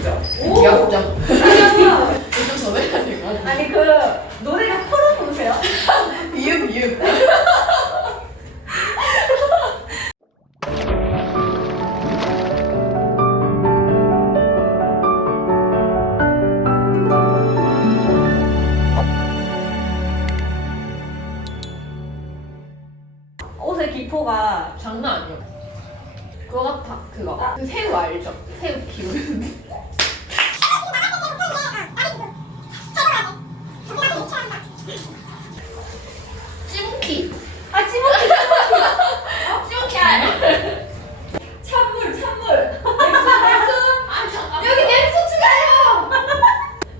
5점. 0점. 전해야 될것 아니, 그 노래가 코로 부르세요? 미음, 미음. 옷의 기포가 장난 아니야. 다 그거. 그 새우 알죠? 새우 기우는. 찌몽키. 아 지목이 찌몽키 알. 찬물 찬물 냉수 냉수 아 잠깐. 여기 냉수 추가요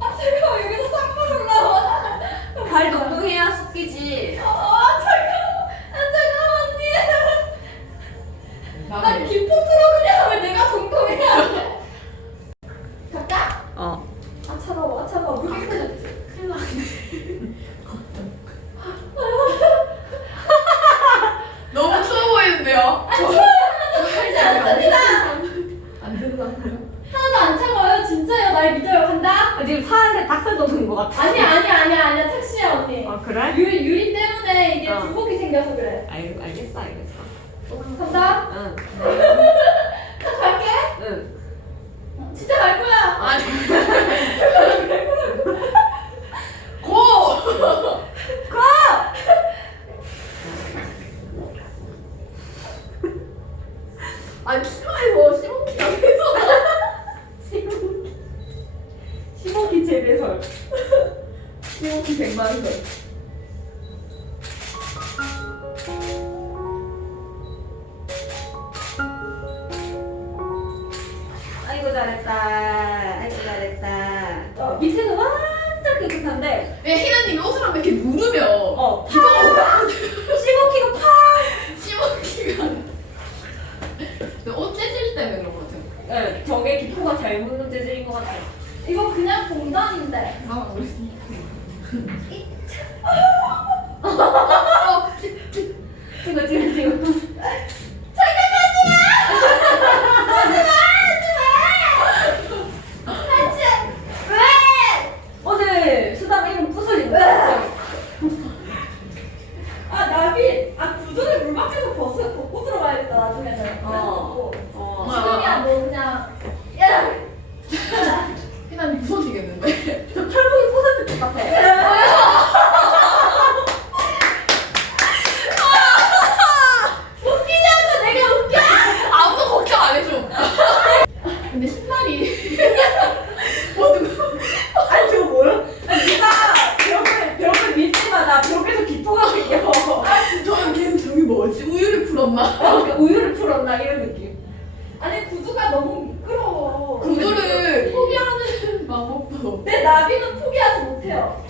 아 잠깐만 여기서 찬물 올라와 발동동해야 섞이지. 아 잠깐만 아 잠깐만 언니 난 기포 프로그램을 내가 동동해야 돼 갈까? 어. 아 차가워 아 차가워 물 깨끗해졌지? 큰일 났네. 너무 추워 보이는데요? 아 추워요 하지 않습니다 안 된다고요? 하나도 안 차가워요 진짜요 날 믿어요 간다 아, 지금 살에 닭살 돋는 것 같아. 아니 아니 아니 아니야 택시야 언니 아 그래? 유리, 유리 때문에 이게 어. 굴곡이 생겨서 그래 알, 알겠어 알겠어. 간다 응. 갈게 응. 진짜 갈 거야 아니. 고! 아니 키가에서 시몬키가 계속 시모기 재배설 시몬키 100만 원. 아이고 잘했다. 아이고 잘했다. 어, 밑에는 완전 깨끗한데 왜 희나님이 옷을 한번 이렇게 누르면 어 기가 시모키가 팍 시몬키가 근데 옷 재질 때문에 그런 것 같아요. 네, 저게 기포가 잘 묻는 재질인 것 같아요 이거 그냥 공단인데 아 우리 지금 지금 지금 오늘 수담 이름 거야. 아 나비 아 구두를 물 밖에서 벗어 벗고 들어가야겠다 나중에는. 어. 그래서 어. 지금이야 뭐 그냥 야 희나님 부서지겠는데. 저 철봉이 부서질 것 같아. 웃기냐고 내가 웃겨. 아무도 걱정 안 해줘. 근데 신발이 모든 거. 아니 저거 뭐야? 네가 벽을 벽을 밀 때마다 벽에서 기포가 생겨. 저는 걔는 저기 뭐지? 우유를 풀었나? 어, 그 우유를 풀었나 이런 느낌. 아니 구두가 너무 미끄러워. 구두를 포기하는 방법도. 내 나비는 포기하지 못해요.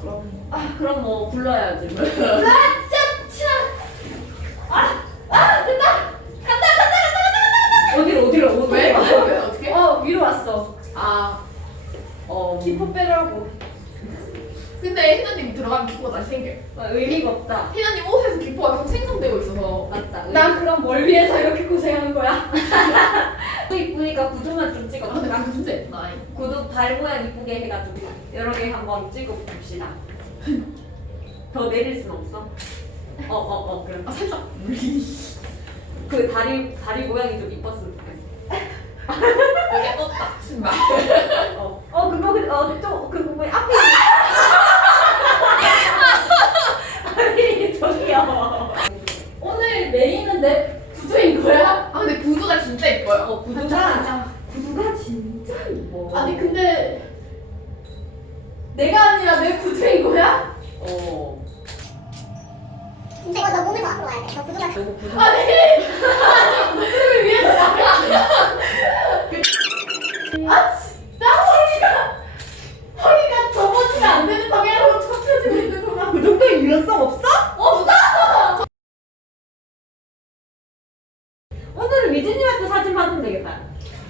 그럼. 아 그럼 뭐 불러야지. 아짜차. 아, 아 된다. 간다 간다 간다 간다 간다. 어디로 어디로 어디로? 왜? 왜? 왜? 어떻게? 어 위로 왔어. 아. 어. 기포 빼라고. 근데 희나님 들어가면 기포가 아, 의미가 없다. 희나님 옷에서 기포가 계속 생성되고 있어서. 맞다. 난 그럼 뭘 위해서 이렇게 고생하는 거야? 또 이쁘니까 구두만 좀 아, 찍어. 근데 난 진짜 예쁘다. 구두 발 모양 이쁘게 해가지고 여러 개 한번 찍어봅시다. 더 내릴 순 없어? 어, 어, 어, 그럼. 아, 살짝. 그 다리, 다리 모양이 좀 이뻤으면 좋겠어. 여기 떴다. 신발. 어, 어, 그거, 그, 어, 좀, 그, 뭐, 앞에. 아니, 저기요. 오늘 메인은 내 구두인 거야? 아, 근데 구두가 진짜 예뻐요. 어, 구두가, 구두가 진짜 이뻐. 아니, 근데. 내가 아니라 내 구두인 거야? 어. 근데 이거 너 몸을 더 앞으로 와야 돼. 너 구두가 너무 구두. 아니, 아니,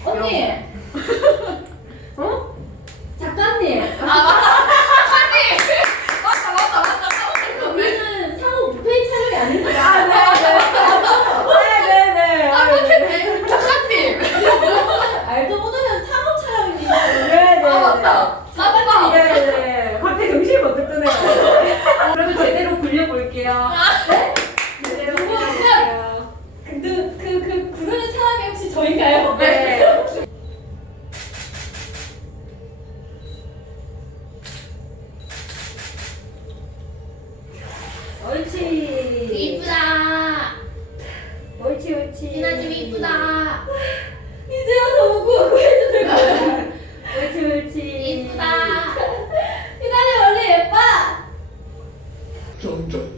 언니! 어? 작가님! 아, 맞다. 작가님! 맞다, 맞다, 맞다. 우리는 상호 부페이 촬영이 아닙니다. 아, 네 네네. 깜빡했네. 작가님! 알죠? 오늘은 상호 촬영입니다. 네네. 아, 맞다. 맞다. 네네. 갑자기 정신이 번쩍 드네요. 그러면 제대로 굴려볼게요. 네? 제대로 굴려볼게요. 그, 그, 그, 그, 부르는 사람이 혹시 저인가요? 네. 옳지 옳지 이나 좀 이쁘다. 이제 와서 오고 오고 해도 될 거야. 옳지 옳지 이쁘다. 이나는 원래 예뻐. 점점